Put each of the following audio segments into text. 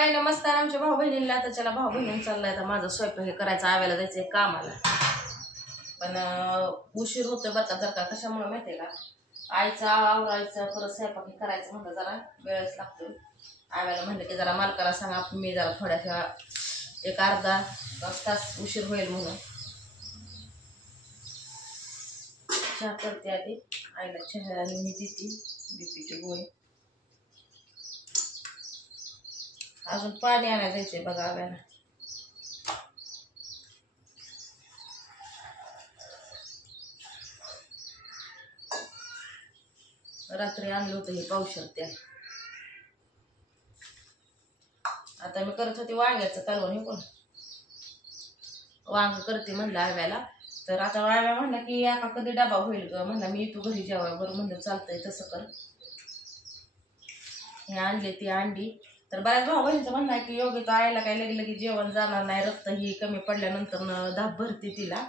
हाय नमस्कार आमच्या भाऊ बहिणींना. आता चला भाऊ बहिणींना चाललाय आता माझा स्वयंपाक हे करायचा, आव्याला जायचंय कामाला. पण उशीर होतोय बरं का. जर का कशामुळे माहितीये का, आईचा आवरायचं परत स्वयंपाक हे करायचं म्हणलं जरा वेळच लागतो. आव्याला म्हणलं की जरा मालकाला सांगा मी जरा थोड्याशा एक अर्धा तास उशीर होईल म्हणून. चहा करते आधी, आईला चहा आणि मी देते बीपीची गोळी. अजून पाणी आणायला जायचंय बघा आव्याला. रात्री आणलं होतं हे पावशेर तेल. आता मी करत होते वांग्याचं कालवण. हे कोण वांग करते म्हणलं आव्याला. तर आता आव्या म्हणला की आका कधी डबा होईल ग, म्हणला मी तू घरी जेवाय. बरं म्हणलं चालतंय तसं कर. हे आणले ती अंडी. तर बऱ्याच भाऊ बहिणीचं म्हणणं आहे की योग्य तर आईला काही लगे लगे जेवण जाणार नाही, रक्त ही कमी पडल्यानंतर धाप भरते तिला.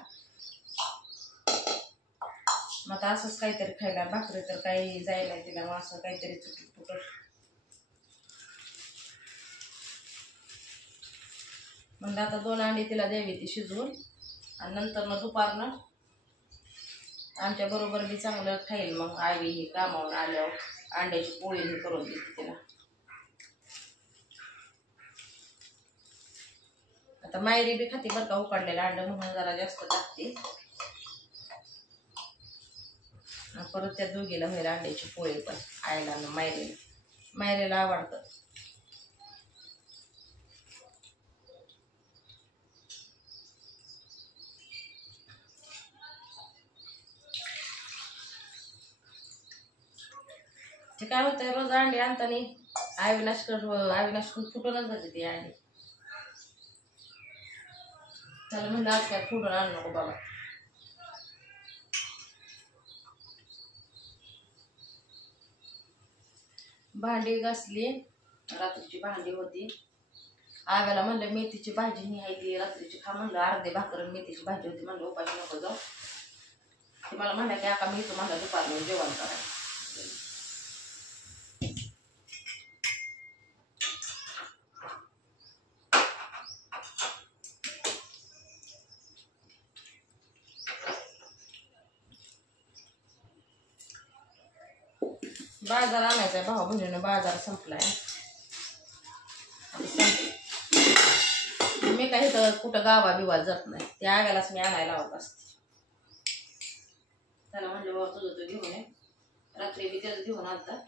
मग आता असंच काहीतरी खायला, भाकरी तर काही जायला तिला, मग असं काहीतरी चुटूक फुटत. म्हणलं आता 2 अंडी तिला द्यावी ती शिजवून, आणि नंतर मग दुपारनं आमच्या बरोबर बी चांगलं खाईल. मग आई ही कामावर आल्यावर अंड्याची पोळी ही करून देते तिला. आता मायरी बी खाती बरं का उकडलेलं अंड, म्हणून जरा जास्त टाकते. परत त्या दोघीला होईल अंड्याची पोळी. पण आईला ना मायरीला आवडतं. ते काय होतंय, रोज अंडी आणताना अविनाश फुटूनच जाते ती अंडी. त्याला म्हणलं आज काय फुटून आणू नको बाबा. भांडी घासली, रात्रीची भांडी होती. आव्याला म्हणलं मेथीची भाजी ही आहे ती रात्रीची खा म्हणलं. अर्धे भाकर मेथीची भाजी होती म्हणलं, उपाशी नको जाऊ. ते मला म्हणलं की आका मी तुम्हाला दुपारनं जेवण करायचं. बाजार आणायचा भाऊ बहिणीनं, बाजार संपलाय. मी काही तर कुठं गावा बिवाला जात नाही, ते आव्यालाच मी आणायला लावत असते. त्याला म्हणलं बाबा तुझं तू घेऊन ये. रात्री बी त्याचं घेऊन आलता.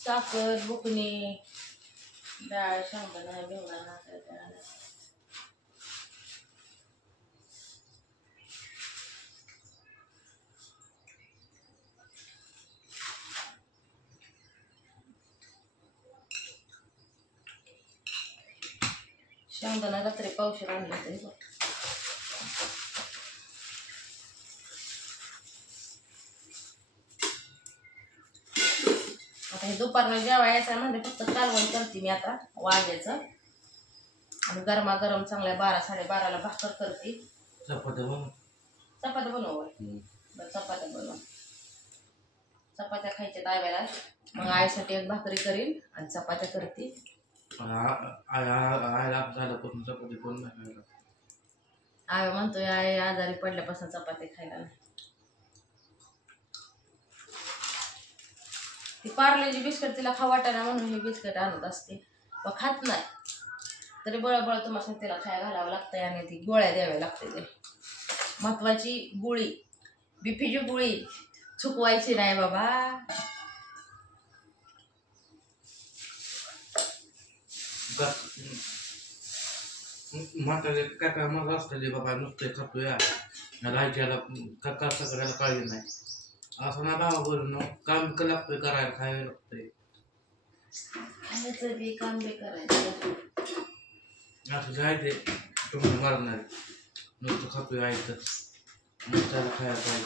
साखर, बुकणी, डाळ, शेंगदाणा, बेवणा, शेंगदाणा रात्री पावशेर आणलं होतं. आता हे दुपारनं जेवाय यायचं म्हणजे फक्त कालवण करते मी आता वांग्याचं, आणि गरमागरम चांगल्या 12-12:30ला भाकर करते. चपात्या बनव. चपात्या बनव. चपात्या खायच्या आव्याला, मग आईसाठी एक भाकरी करीन आणि चपात्या करते. आव्या म्हणतोय आई आजारी पडल्यापासून चपाती खायला नाही. ती पार्लेजी बिस्किट तिला खाऊ वाटाणा म्हणून ही बिस्किट आणत असते, पण खात नाही. तरी बळबळ तुम्हाला तिला खायला घालावं लागतंय, आणि ती गोळ्या द्याव्या लागते. ते महत्वाची गोळी, बीपीची गोळी चुकवायची नाही बाबा. म्हातारे काय मग असते बाबा, नुसते खातोय राहायच्याला कसं करायला काळजी नाही. असं ना बाबा बोलून काम लागतोय, करायला खायला लागतंय. खायचं बी काम बी करायचं. असं जायचे तुम्ही मरणार, नुसतं खातोय ऐकतच, मग त्याला खायला पाहिजे.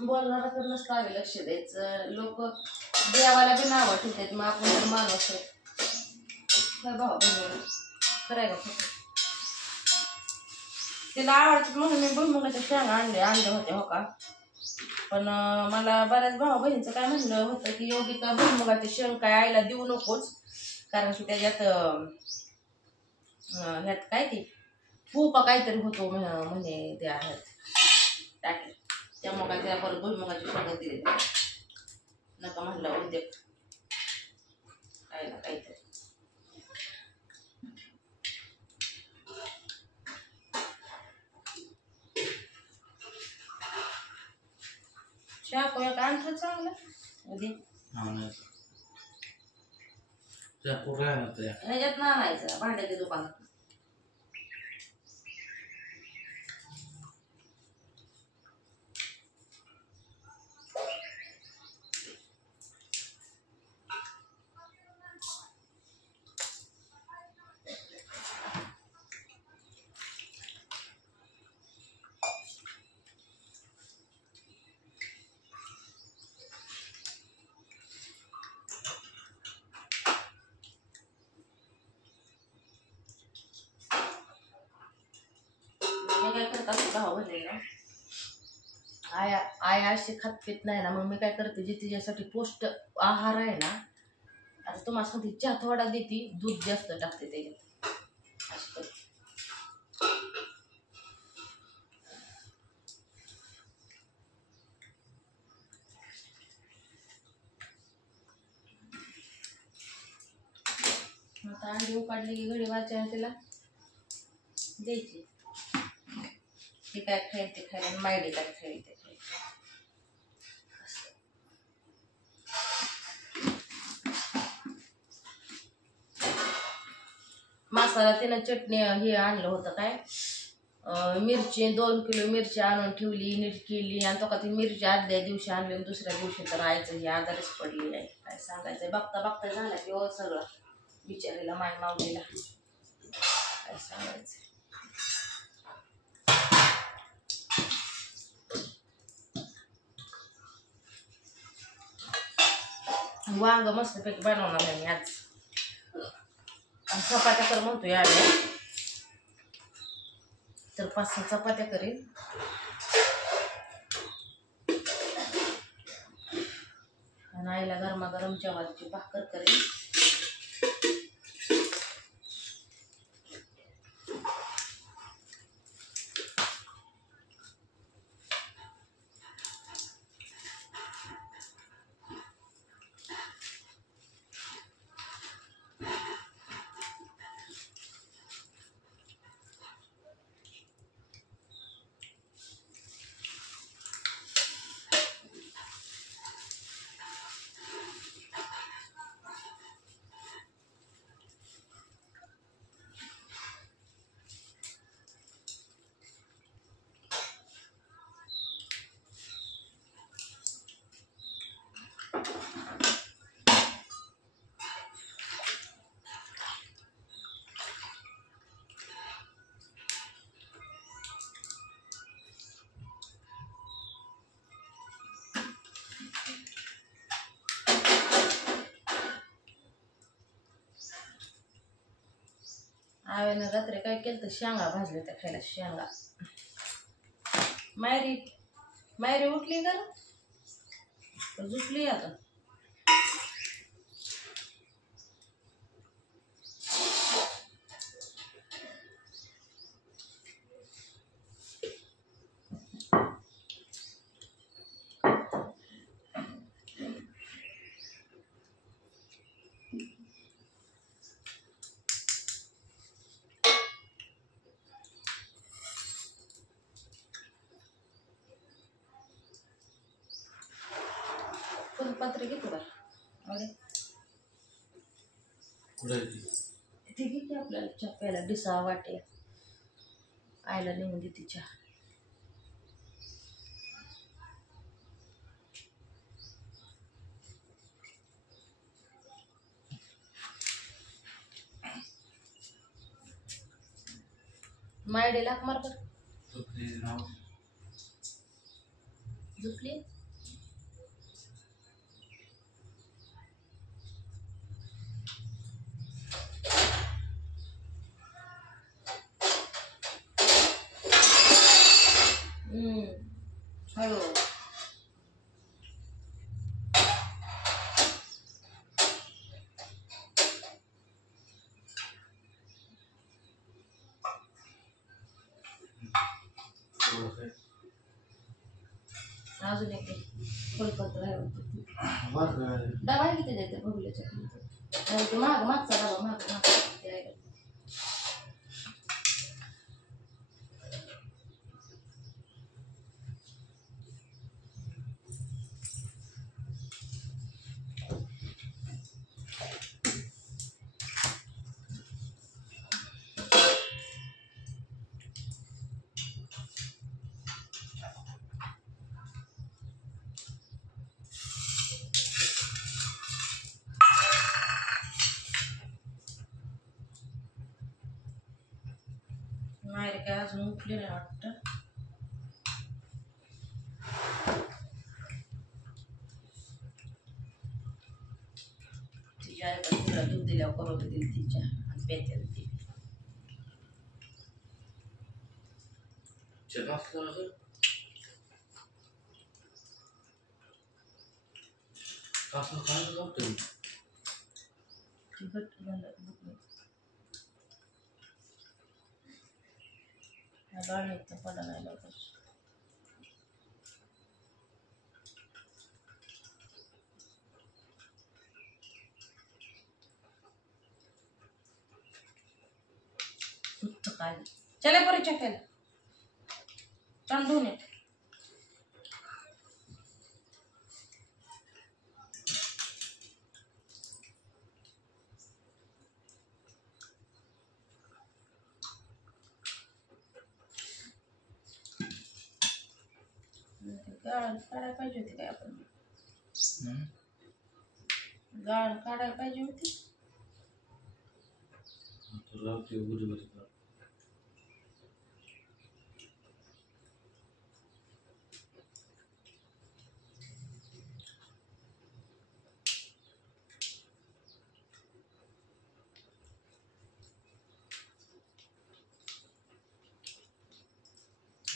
बोलणारा तर नसतं लक्ष द्यायचं. लोक देवाला बी नावं ठेवतात, मग आपण तर माणूस आहे काय भाऊ बहिणीला खरं आहे का खोटं? तिला आवडतात म्हणून मी भुईमुगाच्या शेंगा आणले होते हो का. पण मला बऱ्याच भाऊ बहिणीचं काय म्हणलं होतं की योगिका भुईमुगाचे शेंग काय आईला देऊ नकोच, कारण की त्याच्यात ह्यात काय ते खूप काहीतरी होतो म्हणजे त्या ह्यात टाके, त्यामुळे काय त्याला परत भुईमुगाची शेंगा दिले नका म्हणलं उद्योग खायला काहीतरी. शाको एक आणतो चांगलं उद्या ह्याच्यात ना आणायचं भांड्याच्या दुकानात. मी काय करत असते भाऊ बहिणीला, आया अशी खात पित नाही ना, मग मी काय करते जे तिच्यासाठी पौष्टिक आहार आहे ना, आता तुम्हाला सांगते चहा थोडा देते, दूध जास्त टाकते त्याच्यात असं करते. आता अंडी उकाडली की घडी वाचायला तिला द्यायची, ती काय खाईल ते खाईल आणि मायडी काय खाईल ते खाईल. मसाला तिनं चटणी हे आणलं होतं काय, मिरची 2 किलो मिरची आणून ठेवली, नीट केली, आणि तो का ती मिरची आदल्या दिवशी आणली आणि दुसऱ्या दिवशी तर आईचं हे आजारच पडली नाही. काय सांगायचं, बघता बघता झाला की हो सगळं बिचारीला माय माऊलीला काय सांगायचं. वांग मस्तपैकी बनवणार आहे मी आज, आणि चपात्या कर म्हणतोय आल्या तर 5-6 चपात्या करेन, आणि आईला गरमागरम ज्वारीची भाकर करेन. आव्यानं रात्री काय केलं तर शेंगा भाजल्या त्या खायला. शेंगा मायरी उठली का झुकली आता. फुलपत्र घेतो का अरे तिथे घे की आपल्याला चहा प्यायला डिसा वाटे आयला नेऊन देते चहा. मायडे लाख मार कर झुकली हळू थोडंसं. अजून एक दे. फुलपत्र आहे वाटतं. बरं काय. डबा आहे किती देते बघूल्याच्या आणि ते मागचा डबा माग ते आहे. माहेर काय अजून उठले नाही वाटतं. तिच्या आई पण तिला दूध दिल्यावर करून दिली तिच्या आणि पेत्या ती चला असं असं काय करतो मी. ती घट्ट झालं दुखलं. गाडी तर पडा नाही लवकर. काय चला परिचय केला तांदून येते. गाळण काढायला पाहिजे होती काय आपण. गाळण काढायला पाहिजे होती. लावते उडी मध्ये.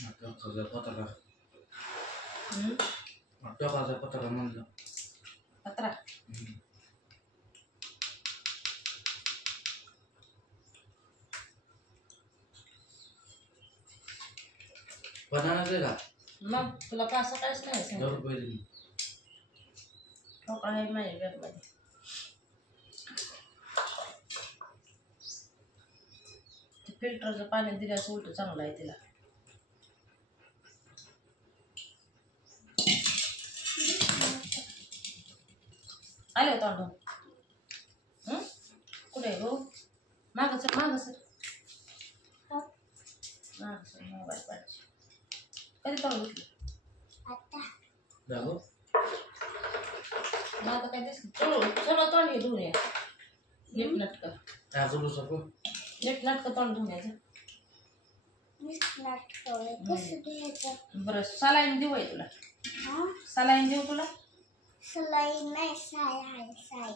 पत्रा टोकाचा पत्रा म्हणलं पत्रा बनाना दे का मग तुला पास काहीच नाही 10 रुपये दिली. ठोका आहे माझ्या बॅगमध्ये. फिल्टरचं पाणी दिल्याचं उलट चांगलं आहे तिला. आले होता तांदूळ. कुठे आहे गो मागं सर मागं सर मागं सर मोबाईल पाहिजे. कधी तांदूळ उठले दाखव मला काय दिसलं. चलो चलो तोंड हे धुवून या. नीट नाटकं काय करू शकतो. नीट नाटकं तोंड धुण्याचं. बरं सलाईन देऊ आहे तुला. सलाईन देऊ तुला. सलाईन नाही साय आहे साय.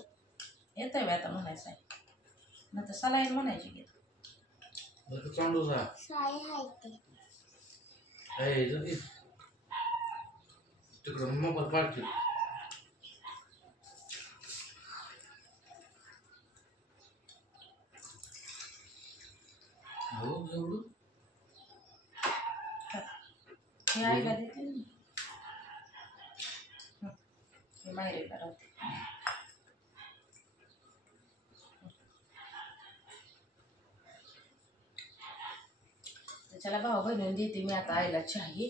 येतोय बाय आता म्हणायचं आहे नाही तर सलाईन म्हणायची की. बरं चांडू जा साय आहे ते. आहे जगी तिकडं मोबाईल पाडते. हो एवढं हे आईला देते ना. हे माहेरीला राहते. त्याच्याला भाऊ बहिणीने देते मी आता आईला चहा घे.